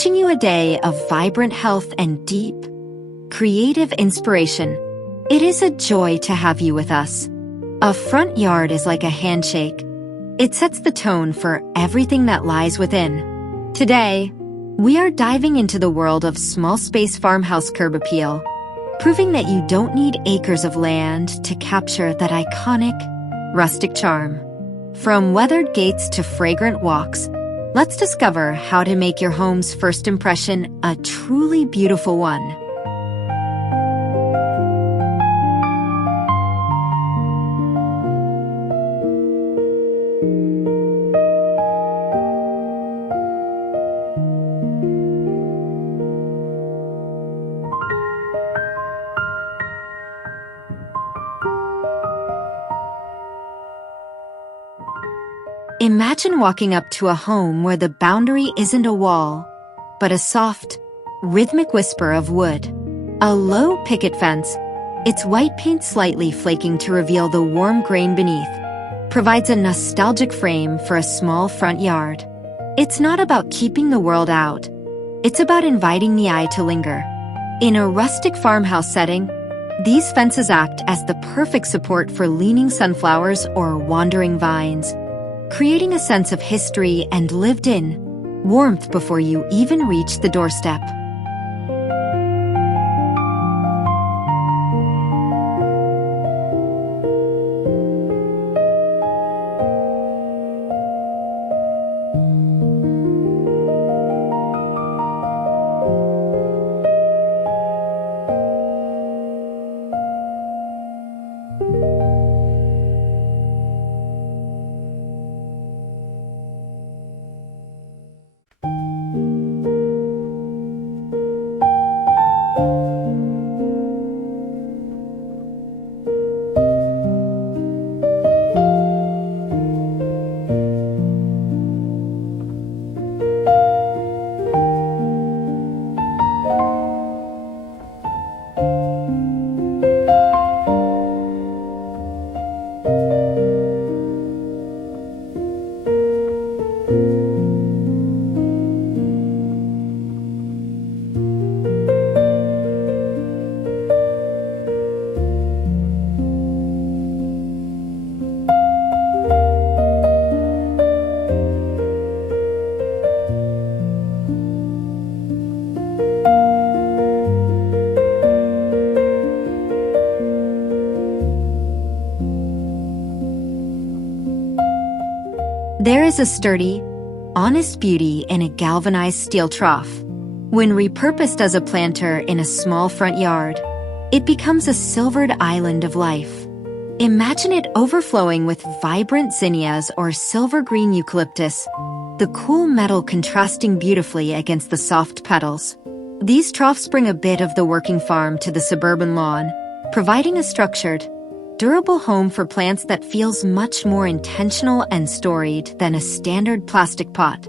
wishing you a day of vibrant health and deep, creative inspiration. It is a joy to have you with us. A front yard is like a handshake. It sets the tone for everything that lies within. Today, we are diving into the world of small space farmhouse curb appeal, proving that you don't need acres of land to capture that iconic, rustic charm. From weathered gates to fragrant walks, let's discover how to make your home's first impression a truly beautiful one. Imagine walking up to a home where the boundary isn't a wall, but a soft, rhythmic whisper of wood. A low picket fence, its white paint slightly flaking to reveal the warm grain beneath, provides a nostalgic frame for a small front yard. It's not about keeping the world out. It's about inviting the eye to linger. In a rustic farmhouse setting, these fences act as the perfect support for leaning sunflowers or wandering vines, creating a sense of history and lived-in warmth before you even reach the doorstep. There is a sturdy, honest beauty in a galvanized steel trough. When repurposed as a planter in a small front yard, it becomes a silvered island of life. Imagine it overflowing with vibrant zinnias or silver-green eucalyptus, the cool metal contrasting beautifully against the soft petals. These troughs bring a bit of the working farm to the suburban lawn, providing a structured, durable home for plants that feels much more intentional and storied than a standard plastic pot.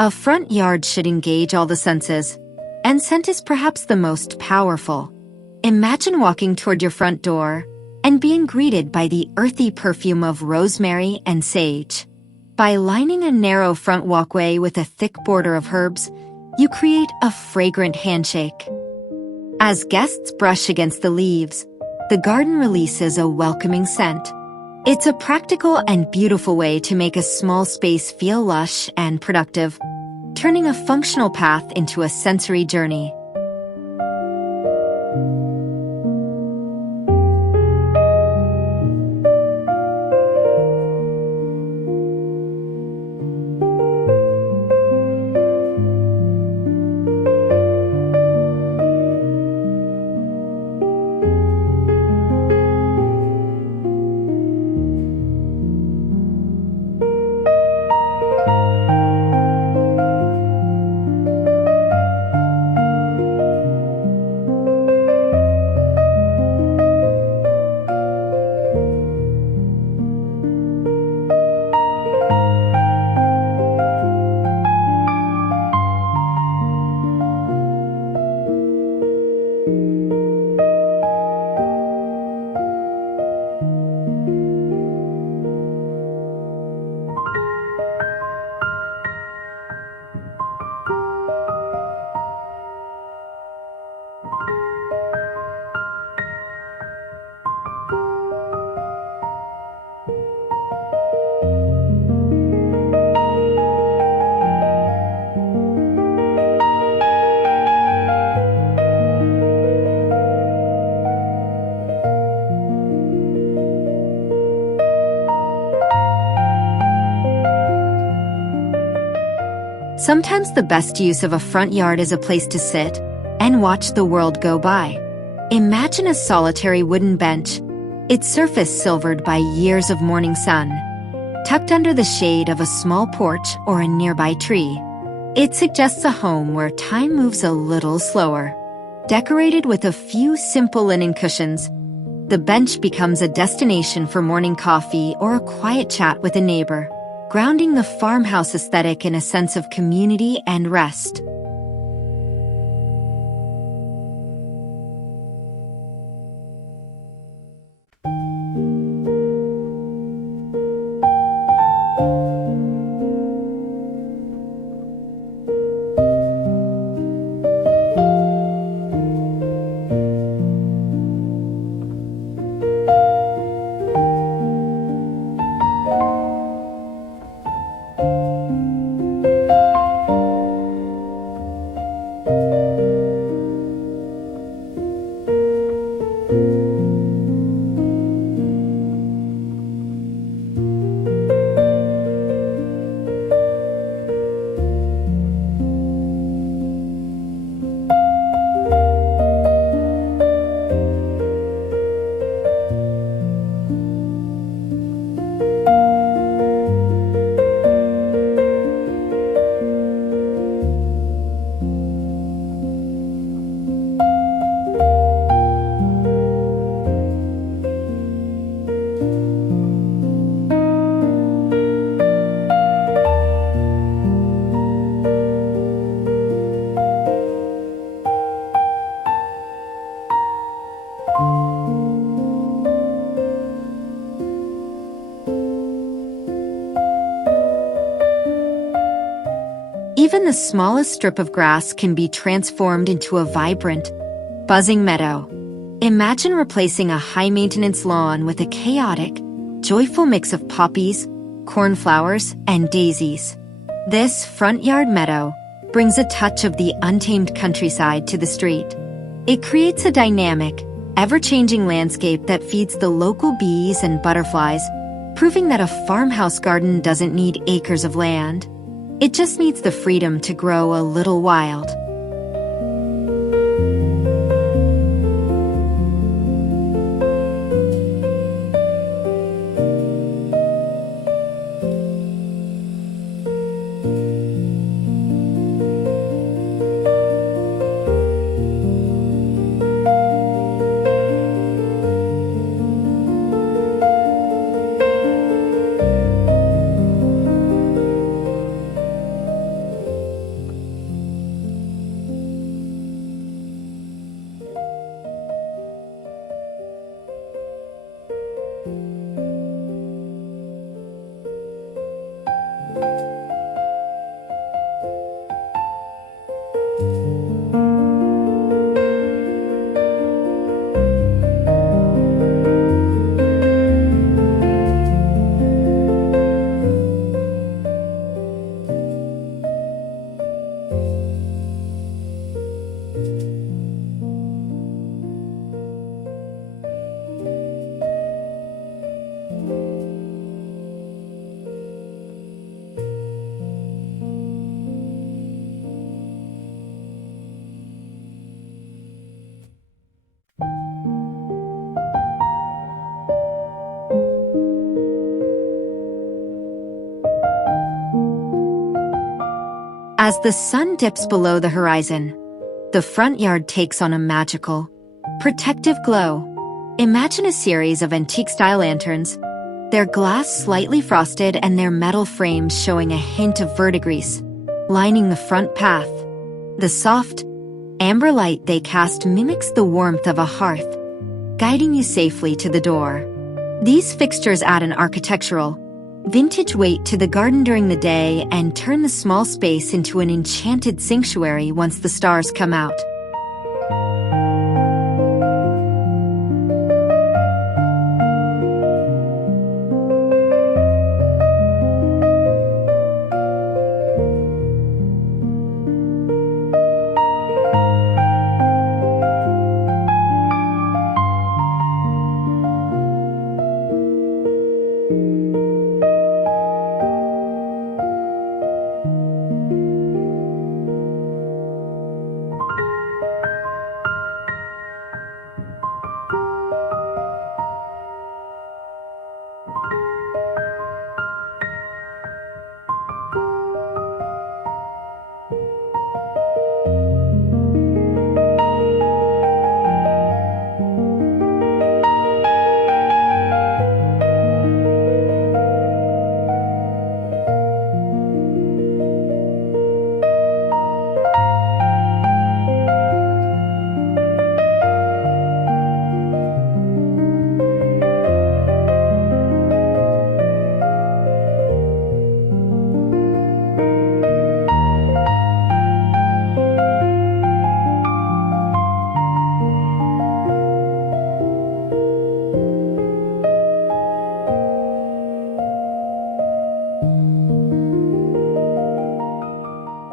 A front yard should engage all the senses. And scent is perhaps the most powerful. Imagine walking toward your front door and being greeted by the earthy perfume of rosemary and sage. By lining a narrow front walkway with a thick border of herbs, you create a fragrant handshake. As guests brush against the leaves, the garden releases a welcoming scent. It's a practical and beautiful way to make a small space feel lush and productive, turning a functional path into a sensory journey. Sometimes the best use of a front yard is a place to sit and watch the world go by. Imagine a solitary wooden bench, its surface silvered by years of morning sun, tucked under the shade of a small porch or a nearby tree. It suggests a home where time moves a little slower. Decorated with a few simple linen cushions, the bench becomes a destination for morning coffee or a quiet chat with a neighbor, grounding the farmhouse aesthetic in a sense of community and rest. Even the smallest strip of grass can be transformed into a vibrant, buzzing meadow. Imagine replacing a high-maintenance lawn with a chaotic, joyful mix of poppies, cornflowers, and daisies. This front yard meadow brings a touch of the untamed countryside to the street. It creates a dynamic, ever-changing landscape that feeds the local bees and butterflies, proving that a farmhouse garden doesn't need acres of land. It just needs the freedom to grow a little wild. As the sun dips below the horizon, the front yard takes on a magical, protective glow. Imagine a series of antique-style lanterns, their glass slightly frosted and their metal frames showing a hint of verdigris, lining the front path. The soft, amber light they cast mimics the warmth of a hearth, guiding you safely to the door. These fixtures add an architectural, vintage weight to the garden during the day and turn the small space into an enchanted sanctuary once the stars come out.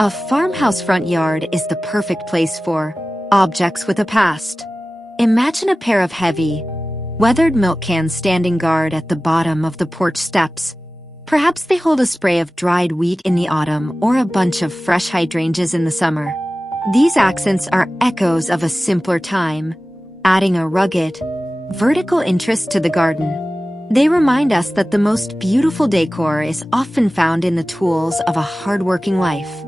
A farmhouse front yard is the perfect place for objects with a past. Imagine a pair of heavy, weathered milk cans standing guard at the bottom of the porch steps. Perhaps they hold a spray of dried wheat in the autumn or a bunch of fresh hydrangeas in the summer. These accents are echoes of a simpler time, adding a rugged, vertical interest to the garden. They remind us that the most beautiful decor is often found in the tools of a hardworking life.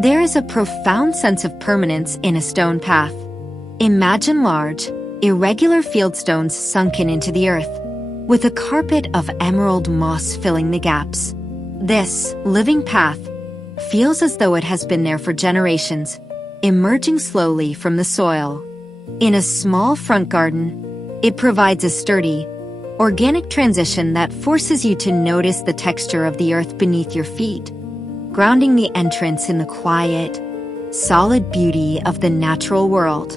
There is a profound sense of permanence in a stone path. Imagine large, irregular fieldstones sunken into the earth, with a carpet of emerald moss filling the gaps. This living path feels as though it has been there for generations, emerging slowly from the soil. In a small front garden, it provides a sturdy, organic transition that forces you to notice the texture of the earth beneath your feet, grounding the entrance in the quiet, solid beauty of the natural world.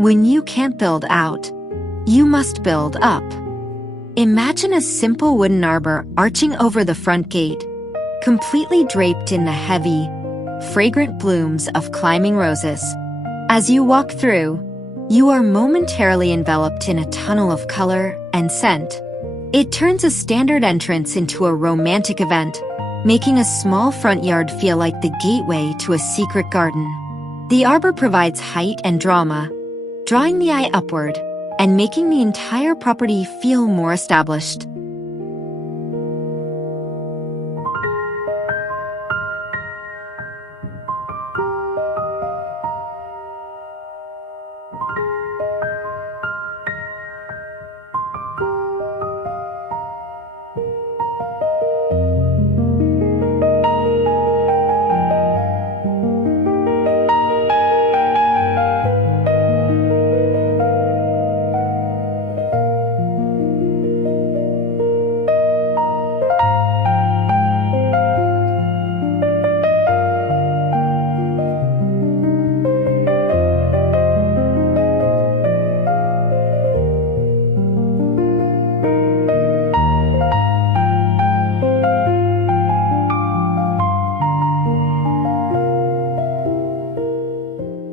When you can't build out, you must build up. Imagine a simple wooden arbor arching over the front gate, completely draped in the heavy, fragrant blooms of climbing roses. As you walk through, you are momentarily enveloped in a tunnel of color and scent. It turns a standard entrance into a romantic event, making a small front yard feel like the gateway to a secret garden. The arbor provides height and drama, drawing the eye upward and making the entire property feel more established.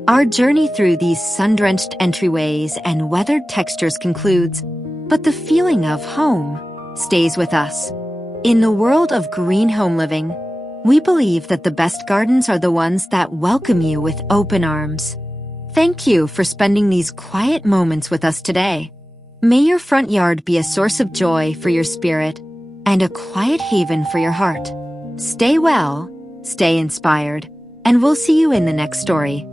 Our journey through these sun-drenched entryways and weathered textures concludes, but the feeling of home stays with us. In the world of green home living, we believe that the best gardens are the ones that welcome you with open arms. Thank you for spending these quiet moments with us today. May your front yard be a source of joy for your spirit and a quiet haven for your heart. Stay well, stay inspired, and we'll see you in the next story.